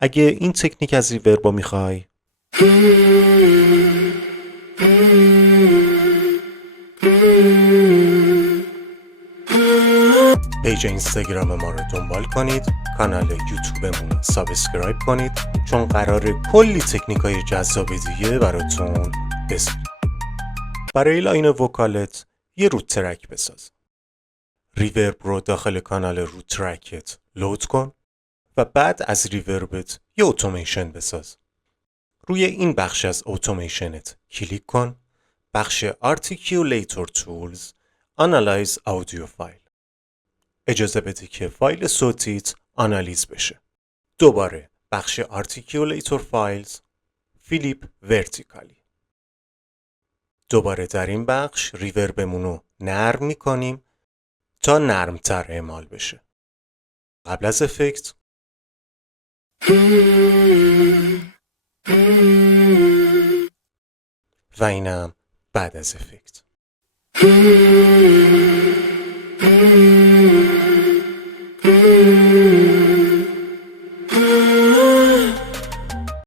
اگه این تکنیک از ریورب میخوای پیج اینستاگرام ما رو دنبال کنید، کانال یوتیوبمون رو سابسکرایب کنید، چون قراره کلی تکنیکای جذاب دیگه براتون بذاریم. برای لاین وکالت یه روت ترک بساز. ریورب رو داخل کانال روت ترکت لود کن و بعد از ریوربت یه اتومیشن بساز. روی این بخش از اتومیشنت کلیک کن، بخش Articulator Tools Analyze Audio File. اجازه بده که فایل صوتیت آنالیز بشه. دوباره بخش Articulator Files Flip Vertically. دوباره در این بخش ریوربمون رو نرم میکنیم تا نرمتر اعمال بشه. قبل از افکت و اینم بعد از افکت.